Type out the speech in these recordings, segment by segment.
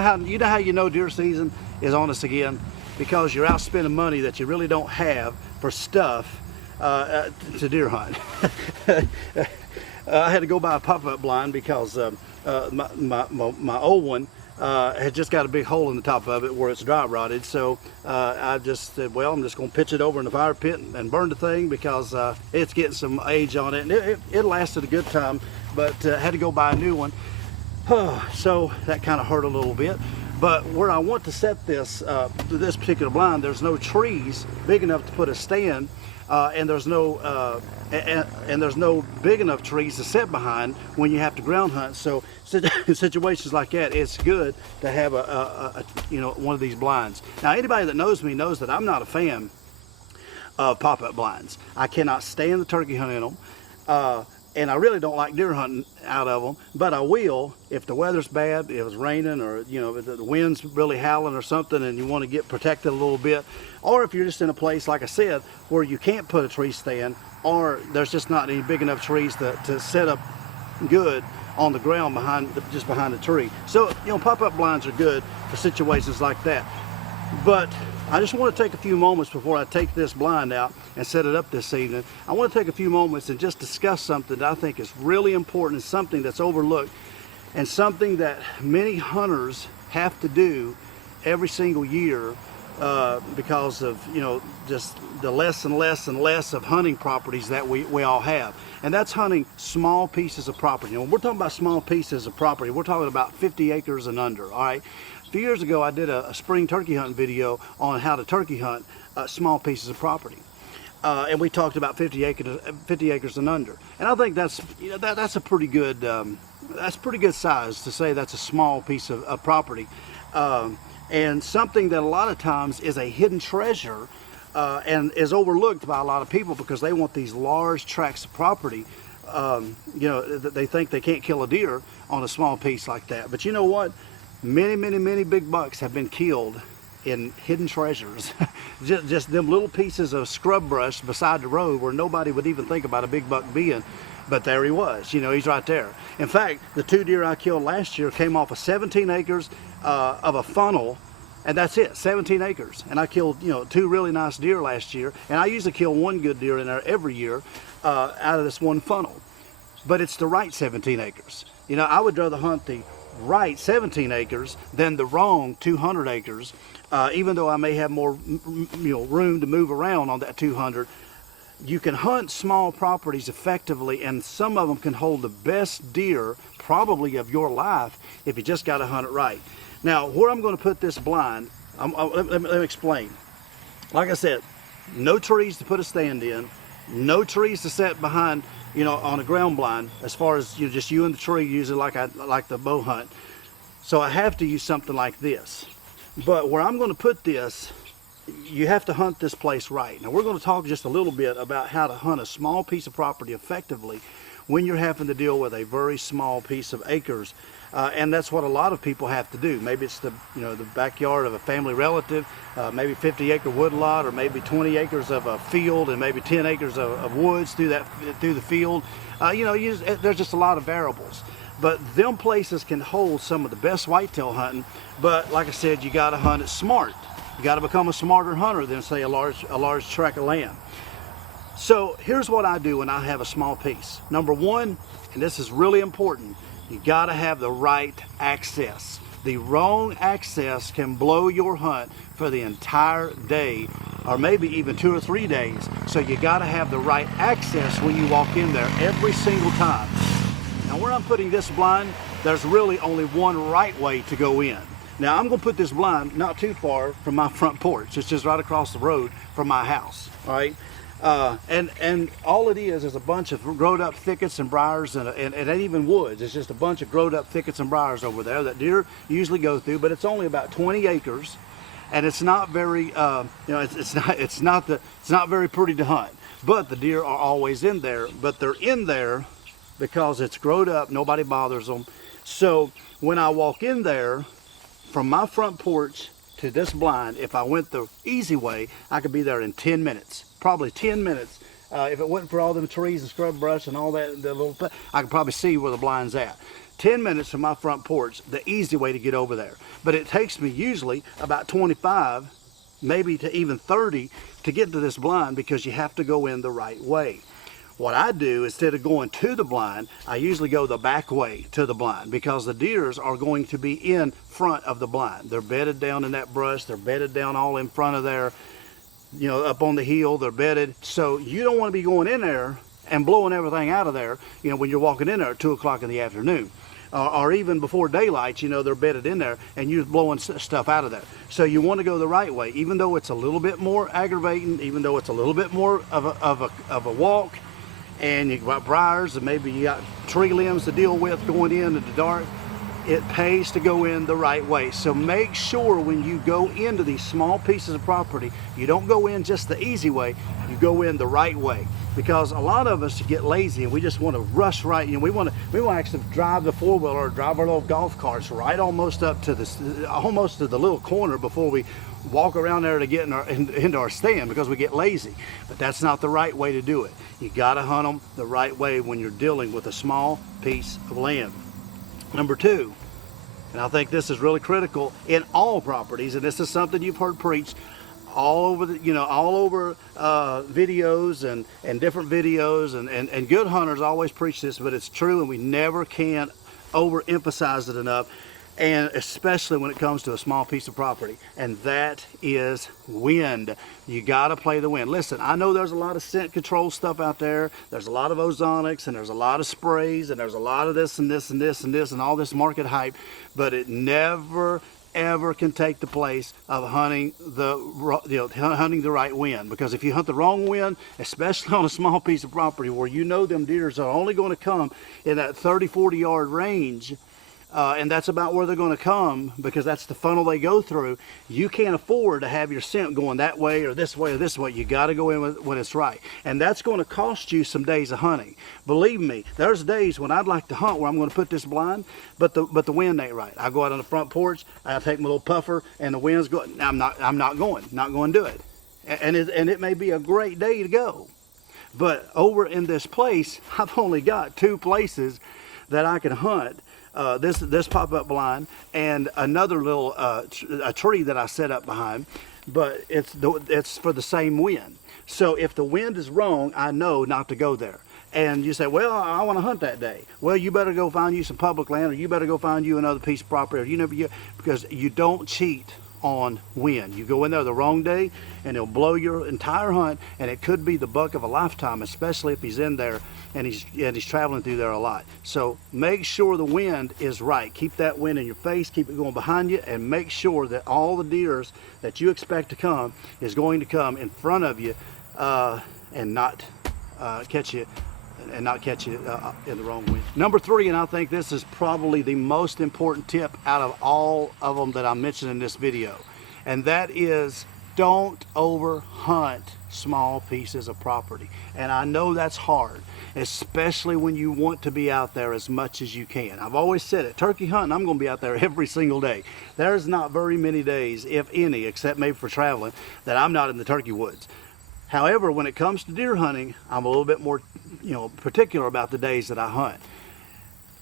how you know deer season is on us again? Because you're out spending money that you really don't have for stuff to deer hunt. I had to go buy a pop-up blind because my old one had just got a big hole in the top of it where it's dry rotted. So I just said, well, I'm just going to pitch it over in the fire pit and burn the thing because it's getting some age on it. And it lasted a good time, but had to go buy a new one. So that kind of hurt a little bit. But where I want to set this particular blind, there's no trees big enough to put a stand, and there's no big enough trees to sit behind when you have to ground hunt. So in situations like that, it's good to have one of these blinds. Now, anybody that knows me knows that I'm not a fan of pop-up blinds. I cannot stand the turkey hunt in them. And I really don't like deer hunting out of them, but I will if the weather's bad, if it's raining, or if the wind's really howling or something and you want to get protected a little bit, or if you're just in a place, like I said, where you can't put a tree stand, or there's just not any big enough trees to set up good on the ground just behind the tree. So, pop-up blinds are good for situations like that. But I just want to take a few moments before I take this blind out and set it up this evening. I want to take a few moments and just discuss something that I think is really important, and something that's overlooked, and something that many hunters have to do every single year because of just the less and less and less of hunting properties that we all have. And that's hunting small pieces of property. When we're talking about small pieces of property, we're talking about 50 acres and under, all right? A few years ago, I did a spring turkey hunting video on how to turkey hunt small pieces of property. And we talked about 50 acres and under. And I think that's a pretty good size to say that's a small piece of property. And something that a lot of times is a hidden treasure and is overlooked by a lot of people because they want these large tracts of property. They think they can't kill a deer on a small piece like that. But you know what? Many big bucks have been killed in hidden treasures. just them little pieces of scrub brush beside the road where nobody would even think about a big buck being. But there he was, he's right there. In fact, the 2 deer I killed last year came off of 17 acres of a funnel, and that's it, 17 acres. And I killed, 2 really nice deer last year, and I usually kill 1 good deer in there every year out of this one funnel. But it's the right 17 acres. I would rather hunt the right 17 acres than the wrong 200 acres, even though I may have more room to move around on that 200. You can hunt small properties effectively, and some of them can hold the best deer probably of your life if you just got to hunt it right. Now, where I'm going to put this blind, let me explain. Like I said, no trees to put a stand in, no trees to set behind, on a ground blind, as far as just you and the tree, usually like the bow hunt. So I have to use something like this. But where I'm going to put this, you have to hunt this place right. Now we're going to talk just a little bit about how to hunt a small piece of property effectively when you're having to deal with a very small piece of acres. And that's what a lot of people have to do. Maybe it's the backyard of a family relative, maybe 50-acre woodlot, or maybe 20 acres of a field, and maybe 10 acres of woods through the field. There's just a lot of variables. But them places can hold some of the best whitetail hunting. But like I said, you got to hunt it smart. You got to become a smarter hunter than, say, a large tract of land. So here's what I do when I have a small piece. Number one, and this is really important, you got to have the right access. The wrong access can blow your hunt for the entire day, or maybe even 2 or 3 days. So you got to have the right access when you walk in there every single time. Now where I'm putting this blind, there's really only one right way to go in. Now I'm going to put this blind not too far from my front porch. It's just right across the road from my house, all right? And all it is a bunch of growed up thickets and briars and even woods. It's just a bunch of growed up thickets and briars over there that deer usually go through, but it's only about 20 acres, and it's not very, it's not very pretty to hunt. But the deer are always in there, but they're in there because it's growed up, nobody bothers them. So when I walk in there from my front porch to this blind, if I went the easy way, I could be there in 10 minutes. Probably 10 minutes If it wasn't for all them trees and scrub brush and all that, I could probably see where the blind's at. 10 minutes from my front porch, the easy way to get over there. But it takes me usually about 25, maybe to even 30 to get to this blind, because you have to go in the right way. What I do, instead of going to the blind, I usually go the back way to the blind, because the deers are going to be in front of the blind. They're bedded down in that brush. They're bedded down all in front of there, you know, up on the hill. They're bedded. So you don't want to be going in there and blowing everything out of there, you know, when you're walking in there at 2 o'clock in the afternoon. Or even before daylight, you know, they're bedded in there and you're blowing stuff out of there. So you want to go the right way, even though it's a little bit more aggravating, even though it's a little bit more of a walk, and you got briars and maybe you got tree limbs to deal with going in the dark. It pays to go in the right way. So make sure when you go into these small pieces of property, you don't go in just the easy way, you go in the right way. Because a lot of us get lazy and we just want to rush right. You know, we want to actually drive the four-wheeler or drive our little golf carts right almost up to almost to the little corner before we walk around there to get into our stand, because we get lazy. But that's not the right way to do it. You got to hunt them the right way when you're dealing with a small piece of land. Number two, and I think this is really critical in all properties, and this is something you've heard preached all over the, you know, all over videos and different videos, and good hunters always preach this, but it's true, and we never can overemphasize it enough, and especially when it comes to a small piece of property, and that is wind. You got to play the wind. Listen, I know there's a lot of scent control stuff out there. There's a lot of ozonics, and there's a lot of sprays, and there's a lot of this and this and this and this and all this market hype, but it never ever can take the place of hunting the right wind. Because if you hunt the wrong wind, especially on a small piece of property where you know them deers are only going to come in that 30-40 yard range, and that's about where they're going to come, because that's the funnel they go through, you can't afford to have your scent going that way or this way or this way. You got to go in when it's right, and that's going to cost you some days of hunting. Believe me, there's days when I'd like to hunt where I'm going to put this blind, but the wind ain't right. I go out on the front porch, I take my little puffer, and the wind's going. I'm not going to do it, and it may be a great day to go, but over in this place, I've only got 2 places that I can hunt. This pop-up blind and another little a tree that I set up behind, but it's for the same wind. So if the wind is wrong, I know not to go there. And you say, well, I want to hunt that day. Well, you better go find you some public land, or you better go find you another piece of property, or because you don't cheat on wind. You go in there the wrong day and it'll blow your entire hunt, and it could be the buck of a lifetime, especially if he's in there and he's traveling through there a lot. So make sure the wind is right. Keep that wind in your face, keep it going behind you, and make sure that all the deers that you expect to come is going to come in front of you, and not catch you in the wrong wind. Number 3, and I think this is probably the most important tip out of all of them that I mentioned in this video, and that is don't over hunt small pieces of property. And I know that's hard, especially when you want to be out there as much as you can. I've always said it, turkey hunting, I'm going to be out there every single day. There's not very many days, if any, except maybe for traveling, that I'm not in the turkey woods. However, when it comes to deer hunting, I'm a little bit more, particular about the days that I hunt.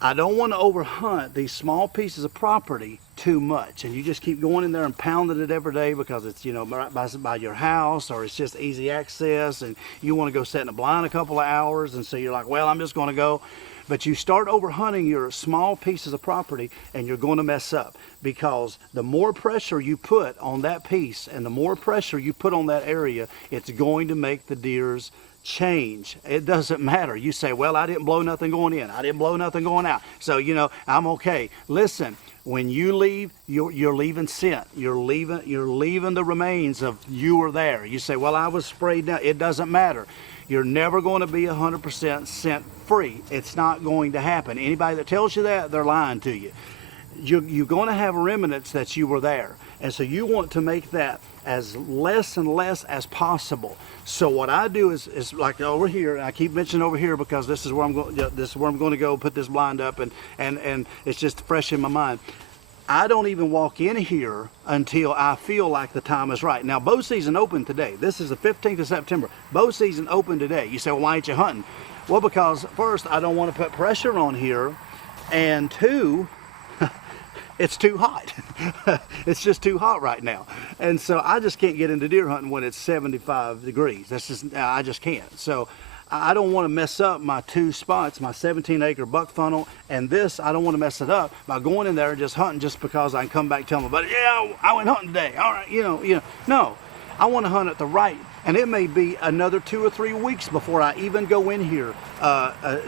I don't want to overhunt these small pieces of property too much, and you just keep going in there and pounding it every day because it's right by your house, or it's just easy access, and you want to go sit in a blind a couple of hours, and so you're like, well, I'm just going to go. But you start overhunting your small pieces of property and you're going to mess up, because the more pressure you put on that piece and the more pressure you put on that area, it's going to make the deers change. It doesn't matter. You say, well, I didn't blow nothing going in, I didn't blow nothing going out, so I'm okay. Listen, when you leave, you're leaving scent. You're leaving the remains of you were there. You say, well, I was sprayed down. It doesn't matter. You're never going to be 100% scent free. It's not going to happen. Anybody that tells you that, they're lying to you. You're going to have remnants that you were there, and so you want to make that as less and less as possible. So what I do is like over here, and I keep mentioning over here because this is where I'm going to go put this blind up, and it's just fresh in my mind. I don't even walk in here until I feel like the time is right. Now, bow season opened today. This is the 15th of September. Bow season opened today. You say, well, why ain't you hunting? Well, because first, I don't want to put pressure on here, and two, it's too hot. It's just too hot right now. And so I just can't get into deer hunting when it's 75 degrees. That's just, I just can't. So I don't want to mess up my 2 spots, my 17-acre buck funnel, and this, I don't want to mess it up by going in there and just hunting just because I can come back and tell them about it. Yeah, I went hunting today. All right, you know. No, I want to hunt at the right, and it may be another 2 or 3 weeks before I even go in here to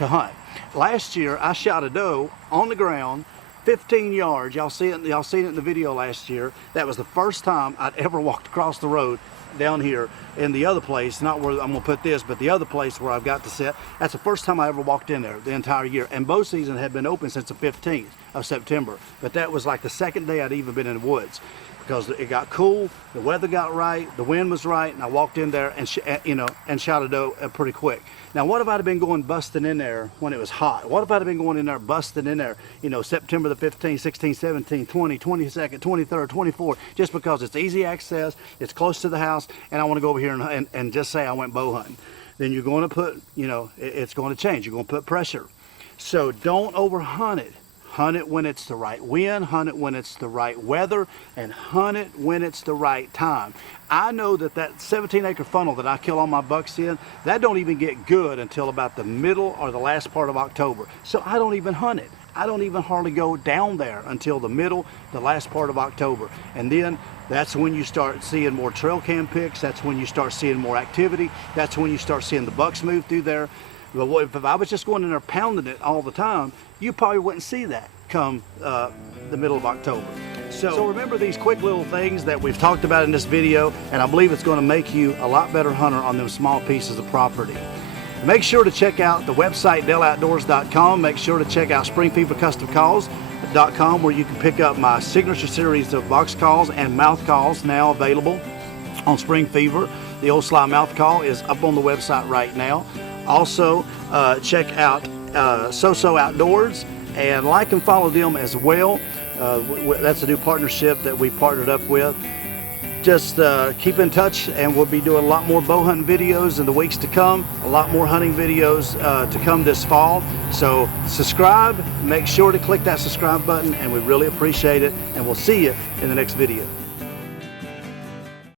hunt. Last year, I shot a doe on the ground, 15 yards. Y'all seen it in the video last year. That was the first time I'd ever walked across the road down here in the other place, not where I'm gonna put this, but the other place where I've got to sit. That's the first time I ever walked in there the entire year. And bow season had been open since the 15th of September, but that was like the second day I'd even been in the woods, because it got cool, the weather got right, the wind was right, and I walked in there and and shot a doe pretty quick. Now, what if I'd have been going busting in there when it was hot? What if I'd have been going in there busting in there, September the 15th, 16th, 17th, 20th, 22nd, 23rd, 24th, just because it's easy access, it's close to the house, and I want to go over here and just say I went bow hunting? Then you're going to put, it's going to change. You're going to put pressure. So don't over hunt it. Hunt it when it's the right wind, hunt it when it's the right weather, and hunt it when it's the right time. I know that 17-acre funnel that I kill all my bucks in, that don't even get good until about the middle or the last part of October. So I don't even hunt it. I don't even hardly go down there until the middle, the last part of October. And then that's when you start seeing more trail cam pics. That's when you start seeing more activity. That's when you start seeing the bucks move through there. But if I was just going in there pounding it all the time, you probably wouldn't see that come the middle of October. So remember these quick little things that we've talked about in this video, and I believe it's going to make you a lot better hunter on those small pieces of property. Make sure to check out the website DaleOutdoors.com. Make sure to check out SpringFeverCustomCalls.com, where you can pick up my signature series of box calls and mouth calls now available on Spring Fever. The old Sly mouth call is up on the website right now. Also, check out So Outdoors and like and follow them as well. That's a new partnership that we partnered up with. Just keep in touch, and we'll be doing a lot more bow hunting videos in the weeks to come, a lot more hunting videos to come this fall. So subscribe, make sure to click that subscribe button, and we really appreciate it, and we'll see you in the next video.